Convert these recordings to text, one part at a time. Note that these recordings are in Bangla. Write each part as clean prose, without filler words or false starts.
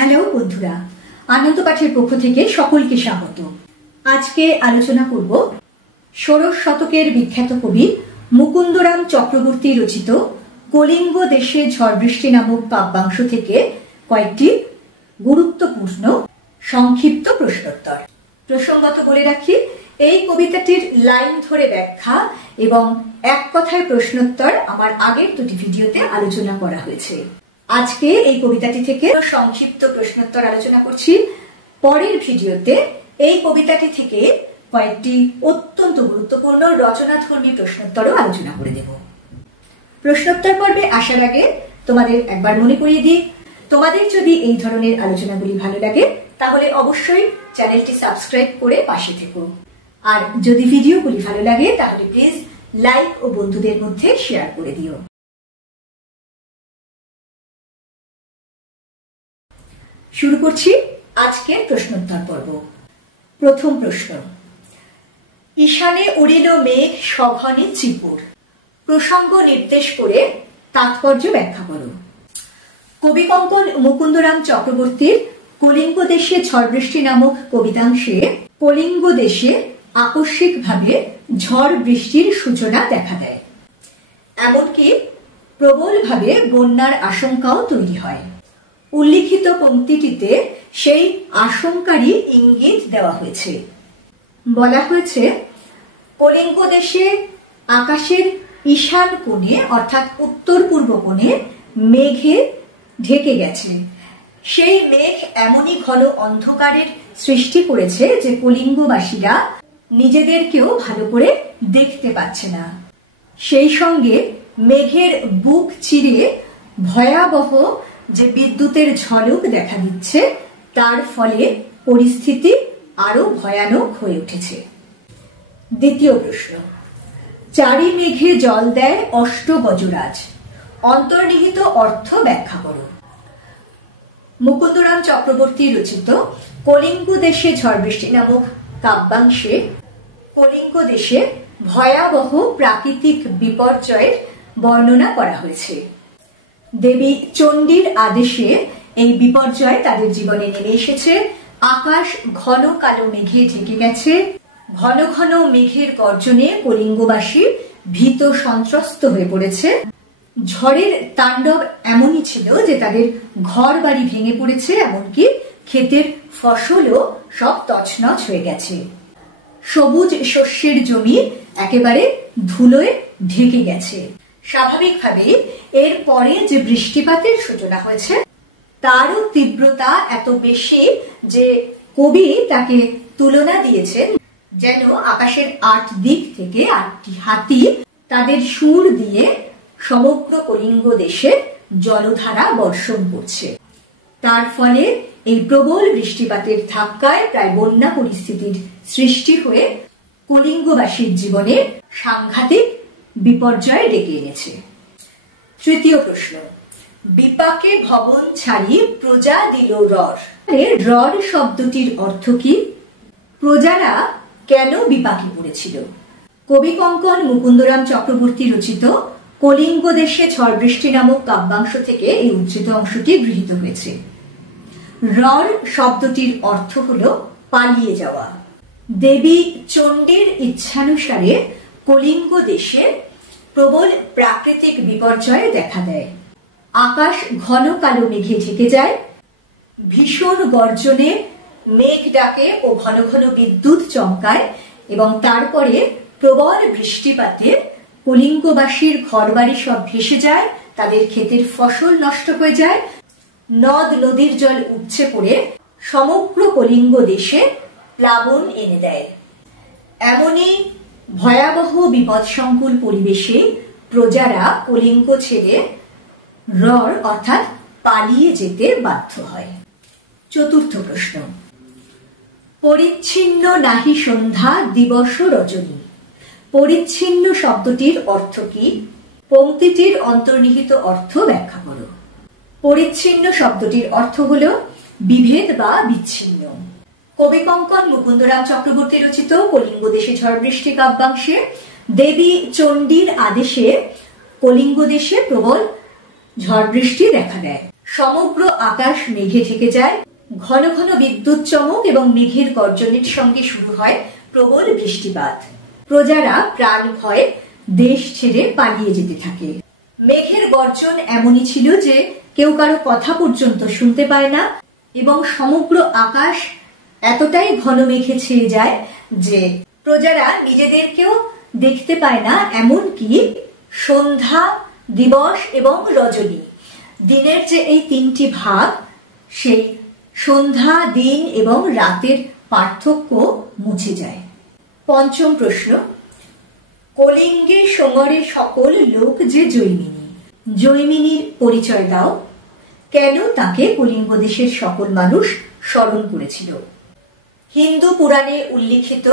হ্যালো বন্ধুরা, আনন্দ পাঠের পক্ষ থেকে সকলকে স্বাগত। আজকে আলোচনা করব ষোড়শ শতকের বিখ্যাত কবি মুকুন্দরাম চক্রবর্তী রচিত কলিঙ্গ দেশে ঝড় বৃষ্টি নামক কাব্যাংশ থেকে কয়েকটি গুরুত্বপূর্ণ সংক্ষিপ্ত প্রশ্নোত্তর। প্রসঙ্গত বলে রাখি, এই কবিতাটির লাইন ধরে ব্যাখ্যা এবং এক কথায় প্রশ্নোত্তর আমার আগের দুটি ভিডিওতে আলোচনা করা হয়েছে। আজকে এই কবিতাটি থেকে সংক্ষিপ্ত প্রশ্নোত্তর আলোচনা করছি। পরের ভিডিওতে এই কবিতাটি থেকে কয়েকটি অত্যন্ত গুরুত্বপূর্ণ রচনাধর্মী প্রশ্নোত্তরও আলোচনা করে দেব। প্রশ্নোত্তর পর্বে আসার আগে তোমাদের একবার মনে করিয়ে দিই, তোমাদের যদি এই ধরনের আলোচনাগুলি ভালো লাগে তাহলে অবশ্যই চ্যানেলটি সাবস্ক্রাইব করে পাশে থেকো। আর যদি ভিডিওগুলি ভালো লাগে তাহলে প্লিজ লাইক ও বন্ধুদের মধ্যে শেয়ার করে দিও। শুরু করছি আজকের প্রশ্নোত্তর পর্ব। প্রথম প্রশ্ন, ঈশানে উড়িল মেঘ সঘনে চিপুর। প্রসঙ্গ নির্দেশ করে তাৎপর্য ব্যাখ্যা করো। কবি কঙ্কন মুকুন্দরাম চক্রবর্তীর কলিঙ্গ দেশে ঝড় বৃষ্টি নামক কবিতাংশে কলিঙ্গ দেশে আকস্মিকভাবে ঝড় বৃষ্টির সূচনা দেখা দেয়, এমনকি প্রবলভাবে বন্যার আশঙ্কাও তৈরি হয়। উল্লিখিত পংক্তিটিতে সেই আশঙ্কারই ইঙ্গিত দেওয়া হয়েছে। বলা হয়েছে, কলিঙ্গ দেশে আকাশের ঈশান কোণে অর্থাৎ উত্তর পূর্ব কোণে মেঘে ঢেকে গেছে। সেই মেঘ এমনই ঘন অন্ধকারের সৃষ্টি করেছে যে কলিঙ্গবাসীরা নিজেদেরকেও ভালো করে দেখতে পাচ্ছে না। সেই সঙ্গে মেঘের বুক চিরে ভয়াবহ যে বিদ্যুতের ঝলক দেখা দিচ্ছে, তার ফলে পরিস্থিতি আরো ভয়ানক হয়ে উঠেছে। দ্বিতীয় প্রশ্ন, চারি মেঘে জল দেয় অষ্ট গজরাজ। অন্তর্নিহিত অর্থ ব্যাখ্যা করো। মুকুন্দরাম চক্রবর্তী রচিত কলিঙ্গ দেশে ঝড় বৃষ্টি নামক কাব্যাংশে কলিঙ্গ দেশে ভয়াবহ প্রাকৃতিক বিপর্যয়ের বর্ণনা করা হয়েছে। দেবী চণ্ডীর আদেশে এই বিপর্যয় তাদের জীবনে নেমে এসেছে। আকাশ ঘন কালো মেঘে ঢেকে গেছে। ঘন ঘন মেঘের গর্জনে কলিঙ্গবাসী ভীত সন্ত্রস্ত হয়ে পড়েছে। ঝড়ের তাণ্ডব এমনই ছিল যে তাদের ঘর বাড়ি ভেঙে পড়েছে, এমনকি ক্ষেতের ফসলও সব তছনছ হয়ে গেছে। সবুজ শস্যের জমি একেবারে ধুলোয় ঢেকে গেছে। স্বাভাবিকভাবেই এর পরে যে বৃষ্টিপাতের সূচনা হয়েছে তারও তীব্রতা এত বেশি যে কবি তাকে তুলনা দিয়েছেন যেন আকাশের ৮ দিক থেকে ৮টি হাতি তাদের সুর দিয়ে সমগ্র কলিঙ্গ দেশে জলধারা বর্ষণ করছে। তার ফলে এই প্রবল বৃষ্টিপাতের ধাক্কায় প্রায় বন্যা পরিস্থিতির সৃষ্টি হয়ে কলিঙ্গবাসীর জীবনে সাংঘাতিক বিপর্যয় ডেকে এনেছে। তৃতীয় প্রশ্ন, বিপাকে ভবন ছাড়ি প্রজা দিল রর। রর শব্দটির অর্থ কি? প্রজারা কেন বিপাকে পড়েছিল? কবি কঙ্কন মুকুন্দরাম চক্রবর্তী রচিত কলিঙ্গ দেশে ঝড় বৃষ্টি নামক কাব্যাংশ থেকে এই উদ্ধৃত অংশটি গৃহীত হয়েছে। রর শব্দটির অর্থ হল পালিয়ে যাওয়া। দেবী চণ্ডীর ইচ্ছানুসারে কলিঙ্গ দেশে প্রবল প্রাকৃতিক বিপর্যয় দেখা দেয়। আকাশ ঘন কালো মেঘে ঢেকে যায়। ভীষণ গর্জনে মেঘ ডাকে ও ঘন ঘন বিদ্যুৎ চমকায় এবং তারপরে প্রবল বৃষ্টিপাতে কলিঙ্গবাসীর ঘরবাড়ি সব ভেসে যায়, তাদের ক্ষেতের ফসল নষ্ট হয়ে যায়। নদ নদীর জল উপচে পড়ে সমগ্র কলিঙ্গ দেশে প্লাবন এনে দেয়। এমনই ভয়াবহ বিপদসংকুল পরিবেশে প্রজারা কলিঙ্গ ছেড়ে রর অর্থাৎ পালিয়ে যেতে বাধ্য হয়। চতুর্থ প্রশ্ন, পরিচ্ছিন্ন নাহি সন্ধ্যা দিবস রজনী। পরিচ্ছিন্ন শব্দটির অর্থ কি? পংক্তিটির অন্তর্নিহিত অর্থ ব্যাখ্যা করো। পরিচ্ছিন্ন শব্দটির অর্থ হল বিভেদ বা বিচ্ছিন্ন। কবি কঙ্কন মুকুন্দরাম চক্রবর্তী রচিত কলিঙ্গ দেশে ঝড় বৃষ্টি কাব্যাংশে দেবী চণ্ডীর আদেশে কলিঙ্গ দেশে প্রবল ঝড় বৃষ্টি দেখা দেয়। সমগ্র আকাশ মেঘে ঢেকে যায়, ঘন ঘন বিদ্যুৎ চমক এবং মেঘের গর্জনের সঙ্গে শুরু হয় প্রবল বৃষ্টিপাত। প্রজারা প্রাণ ভয়ে দেশ ছেড়ে পালিয়ে যেতে থাকে। মেঘের গর্জন এমনই ছিল যে কেউ কারো কথা পর্যন্ত শুনতে পায় না এবং সমগ্র আকাশ এতটাই ঘন মেঘে ছেয়ে যায় যে প্রজারা নিজেদেরকেও দেখতে পায় না, এমনকি সন্ধ্যা, দিবস এবং রজনী, দিনের যে এই তিনটি ভাগ, সেই সন্ধ্যা, দিন এবং রাতের পার্থক্য মুছে যায়। পঞ্চম প্রশ্ন, কলিঙ্গে সমরে সকল লোক যে জৈমিনী, জৈমিনীর পরিচয় দাও। কেন তাকে কলিঙ্গ দেশের সকল মানুষ স্মরণ করেছিল? হিন্দু পুরাণে উল্লিখিত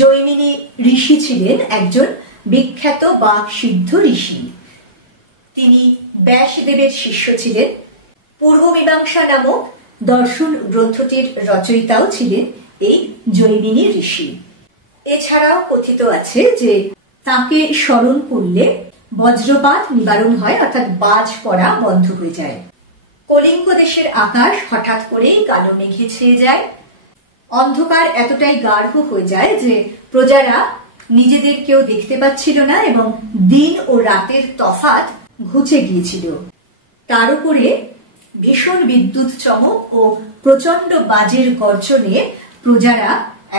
জৈমিনী ঋষি ছিলেন একজন বিখ্যাত বাক সিদ্ধ ঋষি। তিনি ব্যাসদেবের শিষ্য ছিলেন। পূর্ব মীমাংসা নামক দর্শন গ্রন্থটির রচয়িতাও ছিলেন এই জৈমিনী ঋষি। এছাড়াও কথিত আছে যে তাকে স্মরণ করলে বজ্রপাত নিবারণ হয়, অর্থাৎ বাজ পড়া বন্ধ হয়ে যায়। কলিঙ্গ দেশের আকাশ হঠাৎ করেই কালো মেঘে ছেয়ে যায়। অন্ধকার এতটাই গাঢ় হয়ে যায় যে প্রজারা নিজেদের কেউ দেখতে পাচ্ছিল না এবং দিন ও রাতের তফাৎ ঘুচে গিয়েছিল। তার উপরে ভীষণ বিদ্যুৎ চমক ও প্রচন্ড বাজের গর্জনে প্রজারা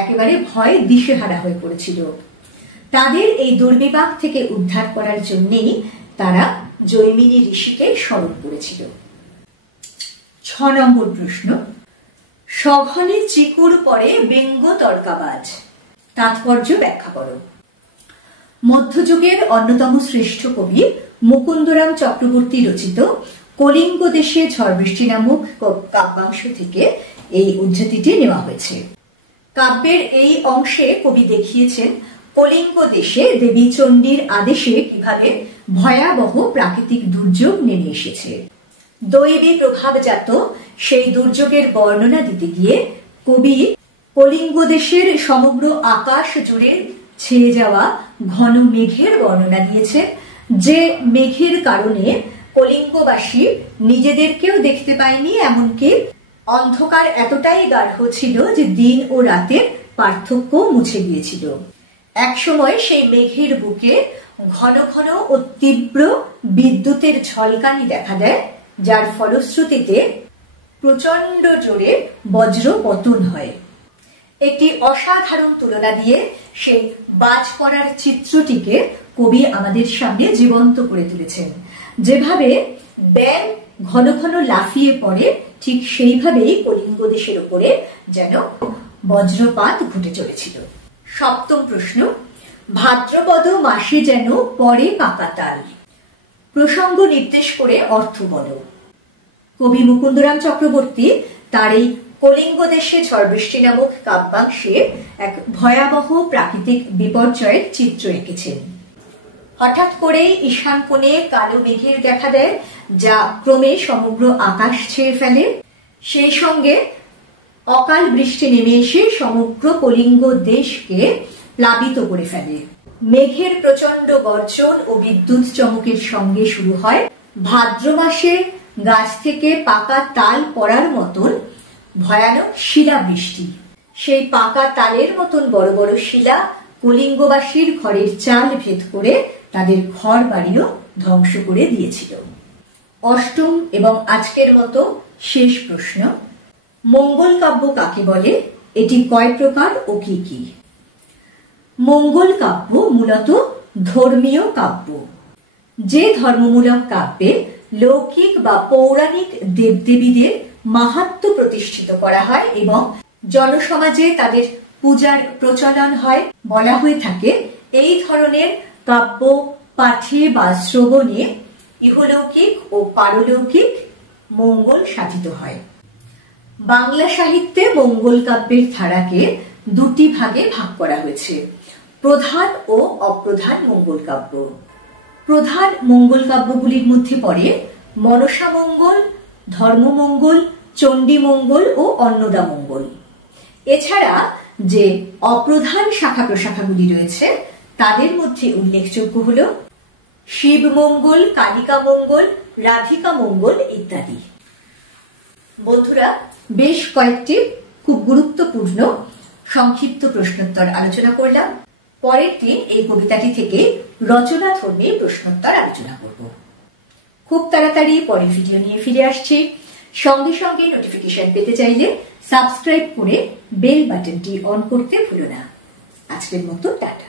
একেবারে ভয়ে দিশেহারা হয়ে পড়েছিল। তাদের এই দুর্বিপাক থেকে উদ্ধার করার জন্যই তারা জৈমিনী ঋষিকে স্মরণ করেছিল। 6 নম্বর প্রশ্ন, সঘনে চিকুর পরে ব্যঙ্গ তর্কাবাজ, তাৎপর্য ব্যাখ্যা করো। মধ্যযুগের অন্যতম শ্রেষ্ঠ কবি মুকুন্দরাম চক্রবর্তী রচিত কলিঙ্গ দেশে ঝড় বৃষ্টি নামক কাব্যাংশ থেকে এই উদ্ধৃতিটি নেওয়া হয়েছে। কাব্যের এই অংশে কবি দেখিয়েছেন কলিঙ্গ দেশে দেবী চণ্ডীর আদেশে কিভাবে ভয়াবহ প্রাকৃতিক দুর্যোগ নেমে এসেছে। দৈবী প্রভাবজাত সেই দুর্যোগের বর্ণনা দিতে গিয়ে কবি কলিঙ্গ দেশের সমগ্র আকাশ জুড়ে ছেয়ে যাওয়া ঘন মেঘের বর্ণনা দিয়েছেন, যে মেঘের কারণে কলিঙ্গবাসী নিজেদেরকেও দেখতে পায়নি, এমনকি অন্ধকার এতটাই গাঢ় ছিল যে দিন ও রাতের পার্থক্য মুছে গিয়েছিল। একসময় সেই মেঘের বুকে ঘন ঘন ও তীব্র বিদ্যুতের ঝলকানি দেখা দেয়, যার ফলশ্রুতিতে প্রচন্ড জোরে বজ্র পতন হয়। একটি অসাধারণ তুলনা দিয়ে সেই বাজ পড়ার চিত্রটিকে কবি আমাদের সামনে জীবন্ত করে তুলেছেন। যেভাবে ব্যাঙ ঘন ঘন লাফিয়ে পড়ে, ঠিক সেইভাবেই কলিঙ্গ দেশের উপরে যেন বজ্রপাত ঘটে চলেছিল। 7ম প্রশ্ন, ভাদ্রপদ মাসে যেন পরে পাকাতাল, প্রসঙ্গ নির্দেশ করে অর্থ বলো। কবি মুকুন্দরাম চক্রবর্তী তার এই কলিঙ্গ দেশে ঝড় বৃষ্টি নামক কাব্যাংশে এক ভয়াবহ প্রাকৃতিক বিপর্যয়ের চিত্র এঁকেছেন। হঠাৎ করে ঈশান কোণে কালো মেঘের দেখা দেয়, যা ক্রমে সমগ্র আকাশ ছেয়ে ফেলে। সেই সঙ্গে অকাল বৃষ্টি নেমে এসে সমগ্র কলিঙ্গ দেশকে প্লাবিত করে ফেলে। মেঘের প্রচন্ড গর্জন ও বিদ্যুৎ চমকের সঙ্গে শুরু হয় ভাদ্র মাসে গাছ থেকে পাকা তাল পড়ার মতন ভয়ানক শিলা বৃষ্টি। সেই পাকা তালের মতন বড় বড় শিলা কলিঙ্গবাসীর ঘরের চাল ভেদ করে তাদের ঘর বাড়িও ধ্বংস করে দিয়েছিল। 8ম এবং আজকের মতো শেষ প্রশ্ন, মঙ্গল কাব্য কাকে বলে, এটি কয় প্রকার ও কি কি? মঙ্গল কাব্য মূলত ধর্মীয় কাব্য। যে ধর্মমূলক কাব্যে লৌকিক বা পৌরাণিক দেবদেবীদের মাহাত্ম্য প্রতিষ্ঠিত করা হয় এবং জনসমাজে তাদের পূজার প্রচলন হয়, বলা হয়ে থাকে এই ধরনের কাব্য পাঠে বা শ্রবণে ইহলৌকিক ও পারলৌকিক মঙ্গল সাধিত হয়। বাংলা সাহিত্যে মঙ্গল কাব্যের ধারাকে 2টি ভাগে ভাগ করা হয়েছে, প্রধান ও অপ্রধান মঙ্গল কাব্য। প্রধান মঙ্গল কাব্যগুলির মধ্যে পড়ে মনসা মঙ্গল, ধর্মমঙ্গল, চণ্ডী মঙ্গল ও অন্নদা মঙ্গল। এছাড়া যে অপ্রধান শাখা প্রশাখাগুলি রয়েছে তাদের মধ্যে উল্লেখযোগ্য হল শিব মঙ্গল, কালিকা মঙ্গল, রাধিকা মঙ্গল ইত্যাদি। বন্ধুরা, বেশ কয়েকটি খুব গুরুত্বপূর্ণ সংক্ষিপ্ত প্রশ্নোত্তর আলোচনা করলাম। পরেরটি এই কবিতাটি থেকে রচনা ধর্মী প্রশ্নোত্তর আলোচনা করব। খুব তাড়াতাড়ি পরের ভিডিও নিয়ে ফিরে আসছি। সঙ্গে সঙ্গে নোটিফিকেশন পেতে চাইলে সাবস্ক্রাইব করে বেল বাটনটি অন করতে ভুলো না। আজকের মতো টাটা।